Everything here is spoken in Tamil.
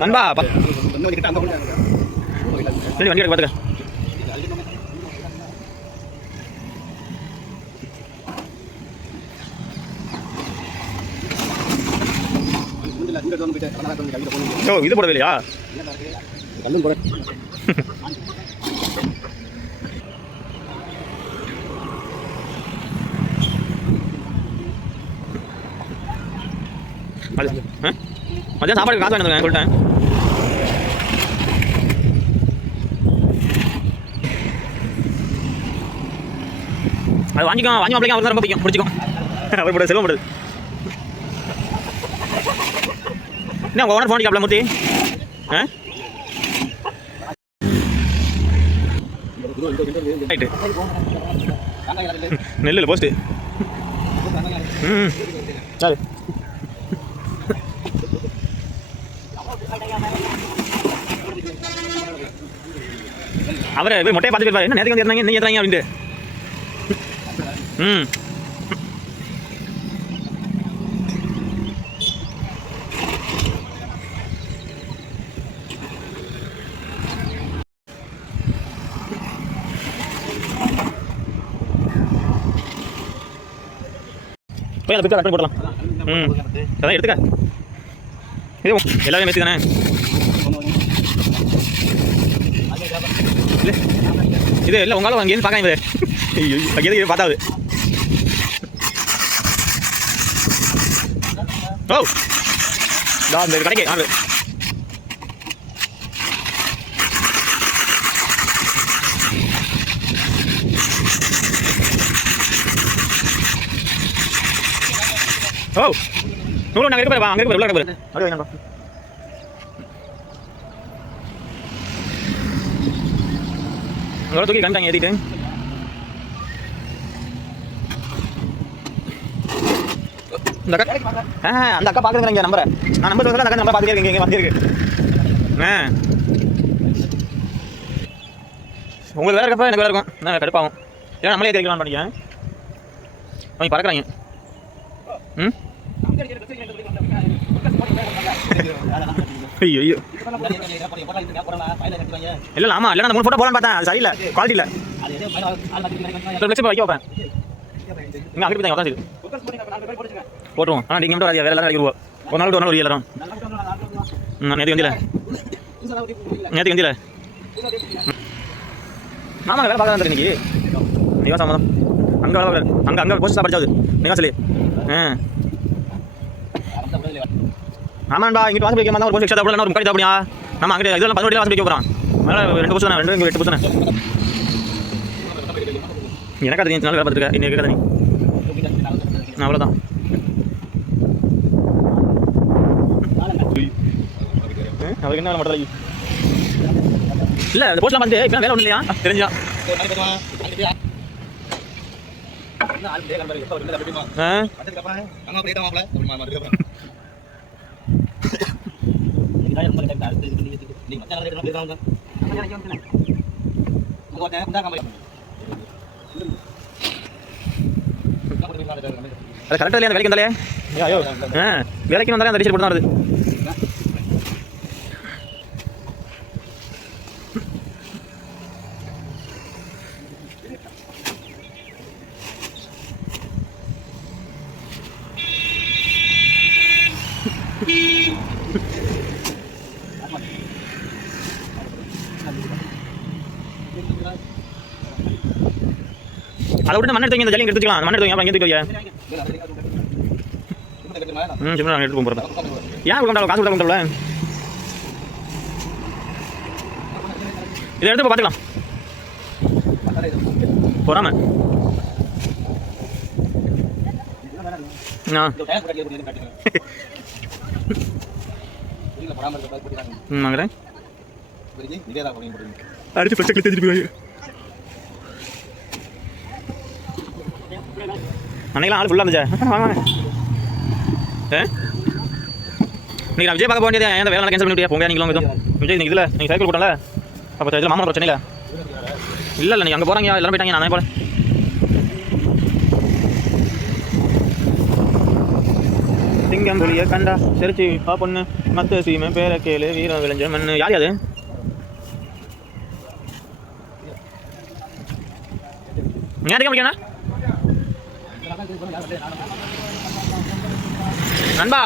நண்பா சரி வண்டி எடுக்க பார்த்துக்க ஓ இது போடவே இல்லையா அது ஆ? மதியம் சாப்பாடு காசு வேணும் சொல்லிட்டேன் அது வாங்கிக்கோ வாங்கி மாப்பிளைக்கு அவர் ரொம்ப பிடிக்கும். பிடிச்சிக்கும் அவர் போட செல்வம் போடுது என்ன உங்கள் ஓனர் ஃபோன் அடிக்காப்ல மூர்த்தி? ஆ? ரைட்டு நெல்லில் போஸ்ட்டு. ம் சரி அவரை போய் மொட்டையை பார்த்துட்டு இருப்பாரு. என்ன நேரத்துக்கு வந்து இருந்தாங்க என்ன ஏற்றுறாங்க அப்படின்ட்டு. ம். போய் அதை பிக்சர் கட் பண்ணி போடலாம் ம். அதான் எடுத்துக்க. இது எல்லாமே மெஸ்ஸி தானே? இல்லை இது இல்லை உங்களால் அங்கேருந்து பார்க்காங்க இது ஐயோ அங்கேருந்து பார்த்தாது ஓ. இந்த கடைக்கு ஆறு ஓ. நூறு நாங்கள் இருப்பா அங்கே இருப்பா உள்ள கிடப்பாரு அப்படியே வைங்க உங்களோட தூக்கி கண்டாங்க ஏற்றிட்டு இந்த அக்கா ஆ அந்த அக்கா பார்க்குறேங்க நம்பரை நான் நம்பர் சொல்கிறேன் அந்த அக்கா நம்பர் பார்த்துக்கே இங்கே வந்துருக்கு ஆ உங்களுக்கு வேறு இருக்கப்போ எனக்கு வேறு இருக்கும் நான் கடுப்பாகும் ஏன்னா நம்மளே தெரிவிக்கலாம் பண்ணிக்கிறேன் அவங்க பறக்கிறாங்க ம் ஐயோ ஐயோ இல்லை ஆமாம் இல்லை நான் மூணு ஃபோட்டோ போடலான்னு பார்த்தேன். அது சரியில்லை குவாலிட்டி இல்லை. ஃப்ளெக்ஸிபிள் வைக்க வைப்பேன். இங்கே அங்கே போய் உட்காந்து போட்டுருவோம். ஆனால் நீங்கள் மட்டும் வராது வேறு எல்லாரும் வைக்கிறோம் ஒரு நாள் ஒரு நாள் ஒரு எல்லாரும். ம் நேற்று வந்தில நேற்று வந்தில ஆமாங்க வேலை பார்க்கலாம் இன்னைக்கு. நிவா சம்மதம் அங்கே வேலை பார்க்குறாரு அங்கே அங்கே போஸ்ட் படிச்சாது நிவாசலி ஆ. ஆமாண்டா இங்கிட்டு வாசல் வைக்க ஒரு போஸ்ட் எக்ஸ்ட்ரா போடலாம் ஒரு முக்காடி அப்படியா நம்ம அங்கே இதெல்லாம் பதினோட வாசல் வைக்க போகிறோம் அதனால் ரெண்டு போஸ்ட் ரெண்டு இங்கே எட்டு போஸ்ட் எனக்கு அது நீ நாள் பார்த்துருக்க? இன்னைக்கு கேட்காத நீ. அவ்வளோதான் அவருக்கு என்ன மட்டும் இல்லை? அந்த போஸ்ட்லாம் வந்து இப்போ வேலை ஒன்றும் இல்லையா? தெரிஞ்சா. ஆ? அது கரெக்டாக இல்லையா அந்த வேலைக்கு வந்தாலே ஆ வேலைக்கு வந்தாலே அந்த ரிசல்ட் போட்டு தான் வருது அதை விட்டு மண் எடுத்து இந்த ஜல்லி எடுத்துக்கலாம். மண் எடுத்து எங்கே தூக்கி ம் நாங்கள் எடுத்து போகிறேன் ஏன் கொடுக்கணும் காசு கொடுக்க முடியல இதை எடுத்து பார்த்துக்கலாம். போறாம. ஆ. ம் வாங்குறேன் அடிச்சு பிரச்சனை தெரிஞ்சுட்டு போய் அன்னைக்கெல்லாம் ஆள் ஃபுல்லாக இருந்துச்சு? வாங்க வாங்க. ஏ? இன்னைக்கு நான் விஜய் பார்க்க போக வேண்டியது ஏன் வேலை கேன்சல் பண்ணிவிட்டியா? போங்க நீங்களும் எதுவும்? விஜய் நீங்கள் இதில் நீங்கள் சைக்கிள் போட்டல அப்போ இதில் மாமன் பிரச்சனை இல்லை. இல்லை இல்லை நீங்கள் அங்கே போகிறாங்க எல்லாரும் போயிட்டாங்க நானே போகிறேன் சிங்கம் புலிய கண்டா சிரிச்சு பா பொண்ணு மத்த சீமை பேர கேளு வீரம் விளைஞ்ச மண்ணு. யார் அது ஞாபகம் முடிக்கணும் நண்பா.